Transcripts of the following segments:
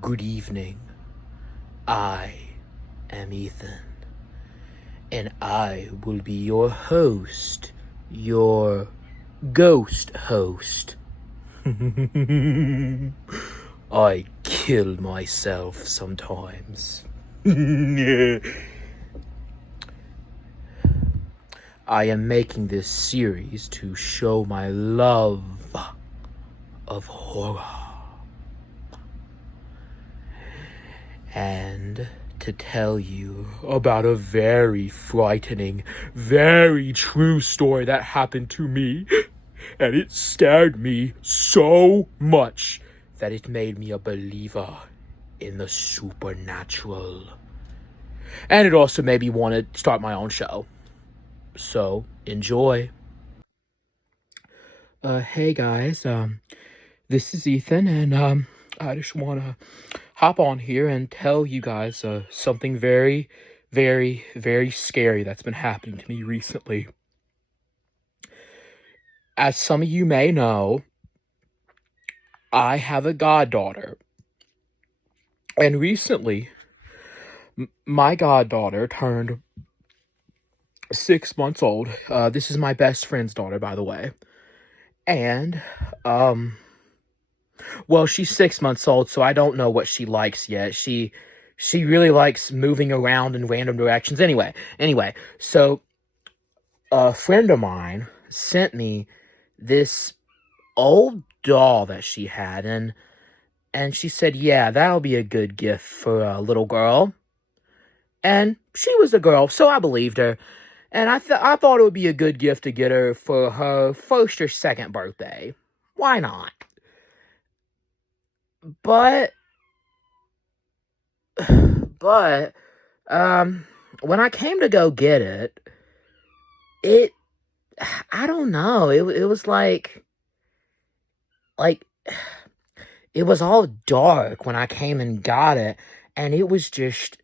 Good evening. I am Ethan, and I will be your host, your ghost host. I kill myself sometimes. I am making this series to show my love of horror. And to tell you about a very frightening, very true story that happened to me. And it scared me so much that it made me a believer in the supernatural. And it also made me want to start my own show. So, enjoy. Hey guys, this is Ethan, and I just want to hop on here and tell you guys something very, very, very scary that's been happening to me recently. As some of you may know, I have a goddaughter. And recently, my goddaughter turned 6 months old. This is my best friend's daughter, by the way. And, well, she's 6 months old, so I don't know what she likes yet. She really likes moving around in random directions. Anyway, so a friend of mine sent me this old doll that she had, and she said, yeah, that'll be a good gift for a little girl. And she was a girl, so I believed her. And I thought it would be a good gift to get her for her first or second birthday. Why not? But when I came to go get it, I don't know. It was like it was all dark when I came and got it, and it was just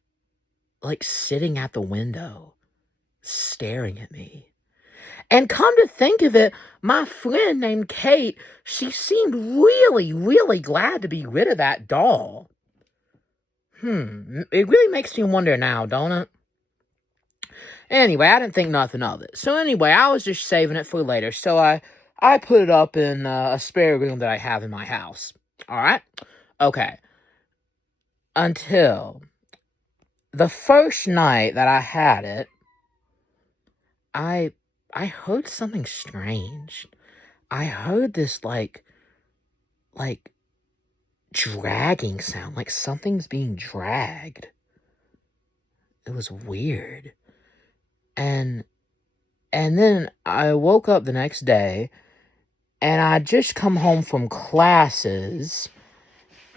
like sitting at the window, staring at me. And come to think of it, my friend named Kate, she seemed really, really glad to be rid of that doll. It really makes me wonder now, don't it? Anyway, I didn't think nothing of it. So anyway, I was just saving it for later. So I put it up in a spare room that I have in my house. Alright? Okay. Until the first night that I had it, I heard something strange. I heard this like dragging sound, like something's being dragged. It was weird. And then I woke up the next day, and I'd just come home from classes,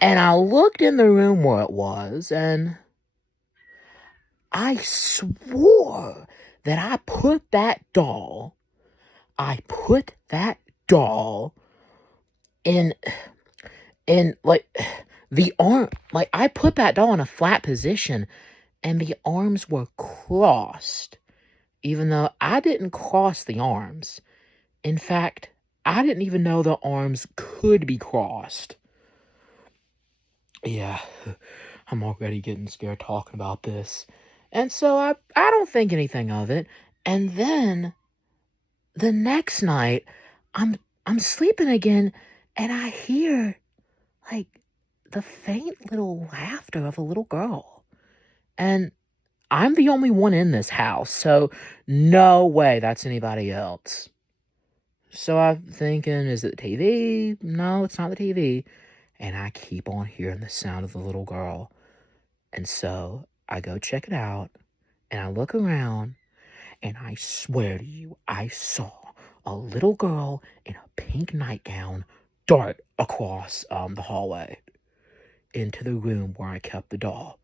and I looked in the room where it was, and I swore that I put that doll in like the arm, like I put that doll in a flat position, and the arms were crossed, even though I didn't cross the arms. In fact, I didn't even know the arms could be crossed. Yeah, I'm already getting scared talking about this. And so I don't think anything of it. And then the next night, I'm sleeping again, and I hear like the faint little laughter of a little girl. And I'm the only one in this house, so no way that's anybody else. So I'm thinking, is it the TV? No, it's not the TV. And I keep on hearing the sound of the little girl. And so I go check it out, and I look around, and I swear to you, I saw a little girl in a pink nightgown dart across the hallway into the room where I kept the doll.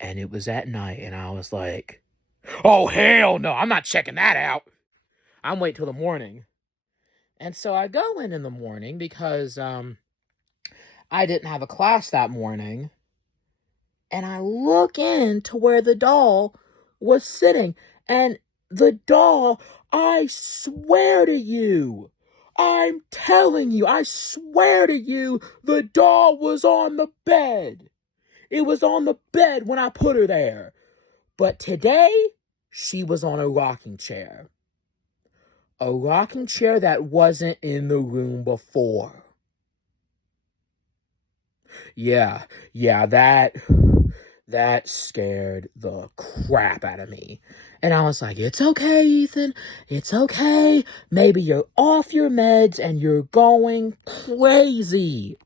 And it was at night, and I was like, oh, hell no, I'm not checking that out. I'm waiting till the morning. And so I go in the morning because I didn't have a class that morning. And I look into where the doll was sitting. And the doll, I swear to you, I'm telling you, I swear to you, the doll was on the bed. It was on the bed when I put her there. But today, she was on a rocking chair. A rocking chair that wasn't in the room before. Yeah, that scared the crap out of me. And I was like, it's okay, Ethan. It's okay. Maybe you're off your meds and you're going crazy.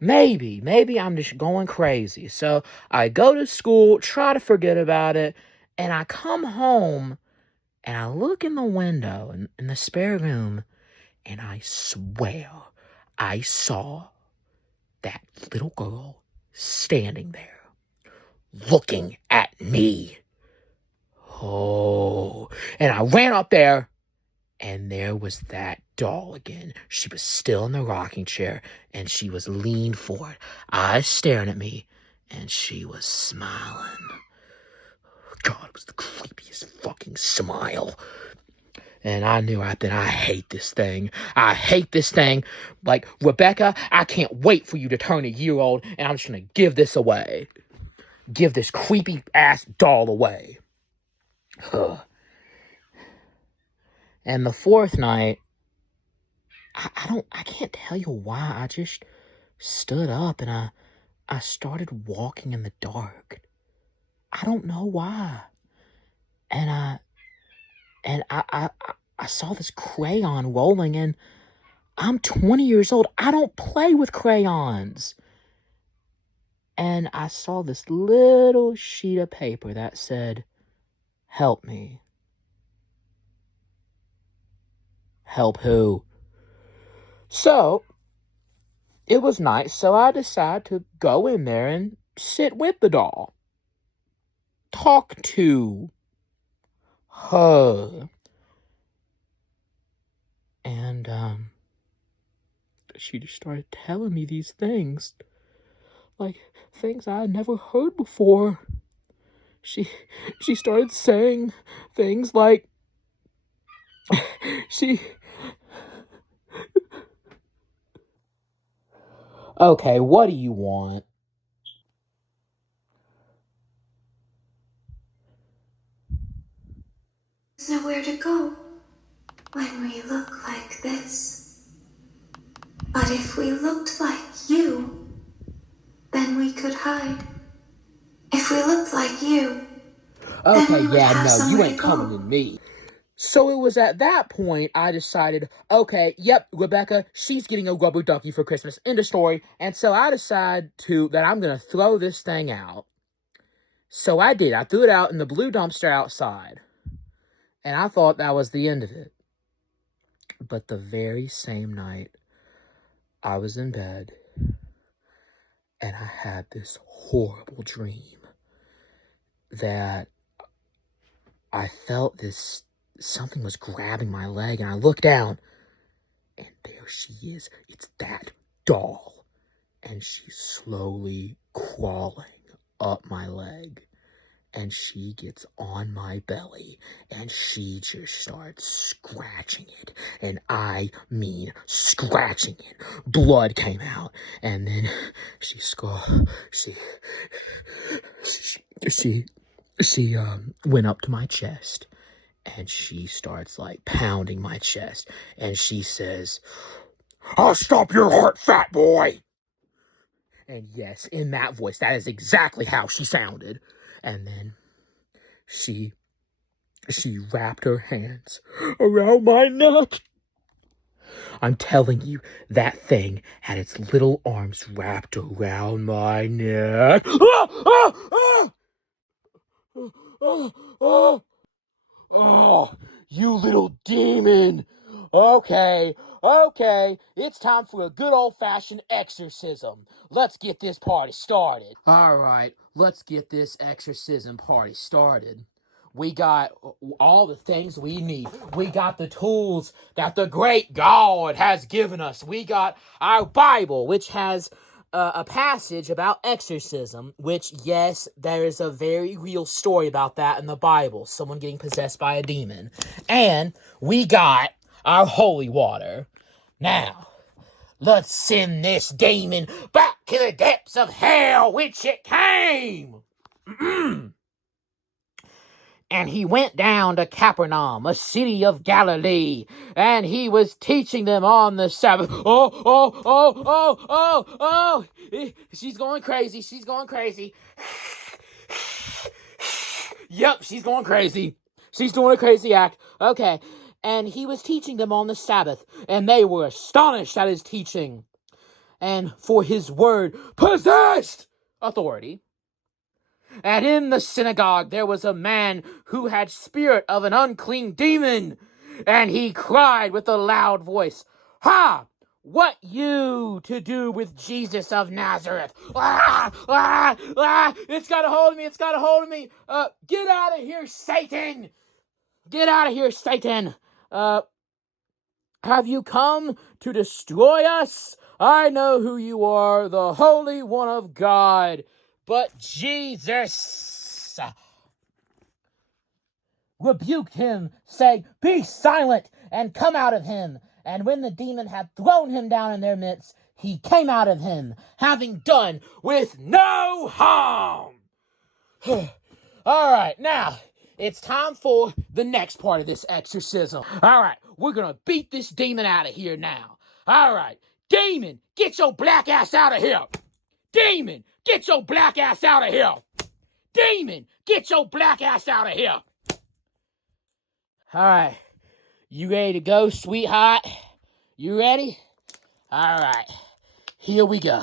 Maybe I'm just going crazy. So I go to school, try to forget about it, and I come home and I look in the window in the spare room, and I swear I saw that little girl standing there, looking at me. Oh, and I ran up there, and there was that doll again. She was still in the rocking chair, and she was leaned forward, eyes staring at me, and she was smiling. God, it was the creepiest fucking smile. And I knew I hate this thing. I hate this thing. Like, Rebecca, I can't wait for you to turn a year old, and I'm just gonna give this away. Give this creepy ass doll away. And the fourth night, I can't tell you why. I just stood up and I started walking in the dark. I don't know why. And I saw this crayon rolling, and I'm 20 years old. I don't play with crayons. And I saw this little sheet of paper that said, "Help me." Help who? So, it was night, so I decided to go in there and sit with the doll. Talk to her. And, she just started telling me these things. Like, things I had never heard before. She started saying things like, Okay, what do you want? There's nowhere to go when we look like this. But if we looked like you, then we could hide. If we looked like you, then we would have somewhere to go. Coming to me. So it was at that point I decided, okay, yep, Rebecca, she's getting a rubber ducky for Christmas. End of story. And so I decided that I'm going to throw this thing out. So I did. I threw it out in the blue dumpster outside. And I thought that was the end of it. But the very same night, I was in bed, and I had this horrible dream that I felt something was grabbing my leg, and I looked down, and there she is. It's that doll, and she's slowly crawling up my leg. And she gets on my belly, and she just starts scratching it. And I mean scratching it. Blood came out, and then she went up to my chest, and she starts like pounding my chest, and she says, "I'll stop your heart, fat boy." And yes, in that voice, that is exactly how she sounded. And then she wrapped her hands around my neck. I'm telling you, that thing had its little arms wrapped around my neck. Oh, you little demon. Okay, it's time for a good old-fashioned exorcism. Let's get this party started. All right, let's get this exorcism party started. We got all the things we need. We got the tools that the great God has given us. We got our Bible, which has a passage about exorcism, which, yes, there is a very real story about that in the Bible. Someone getting possessed by a demon. And we got our holy water. Now, let's send this demon back to the depths of hell which it came. And he went down to Capernaum, a city of Galilee, and he was teaching them on the Sabbath. She's going crazy. She's going crazy. Yep, she's going crazy. She's doing a crazy act. Okay. And he was teaching them on the Sabbath, and they were astonished at his teaching and for his word possessed authority. And in the synagogue there was a man who had spirit of an unclean demon, and he cried with a loud voice, "Ha! What you to do with Jesus of Nazareth? It's got a hold of me, it's got a hold of me. Get out of here, Satan! Get out of here, Satan! Have you come to destroy us? I know who you are, the Holy One of God." But Jesus rebuked him, saying, "Be silent, and come out of him." And when the demon had thrown him down in their midst, he came out of him, having done with no harm. All right, now it's time for the next part of this exorcism. All right, we're going to beat this demon out of here now. All right, demon, get your black ass out of here. Demon, get your black ass out of here. Demon, get your black ass out of here. All right, you ready to go, sweetheart? You ready? All right, here we go.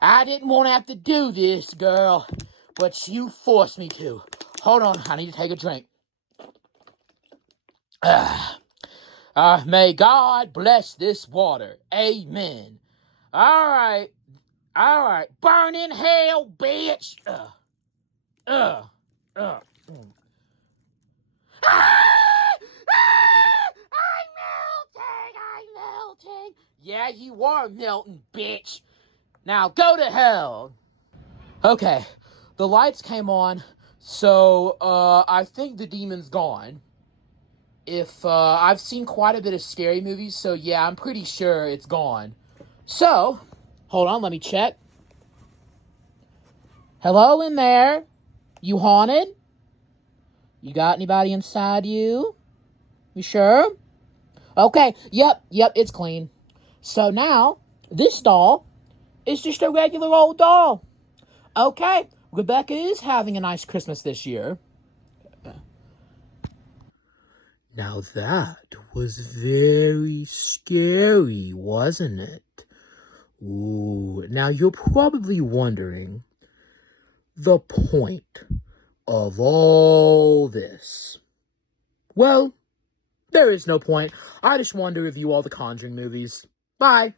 I didn't want to have to do this, girl, but you forced me to. Hold on, I need to take a drink. May God bless this water. Amen. All right. Burn in hell, bitch. I'm melting. Yeah, you are melting, bitch. Now go to hell. Okay, the lights came on, so I think the demon's gone. If I've seen quite a bit of scary movies, so yeah, I'm pretty sure it's gone. So, hold on, let me check. Hello in there? You haunted? You got anybody inside you? You sure? Okay, yep, it's clean. So now, this doll is just a regular old doll. Okay, Rebecca is having a nice Christmas this year. Now that was very scary, wasn't it? Ooh, now you're probably wondering the point of all this. Well, there is no point. I just want to review all the Conjuring movies. Bye.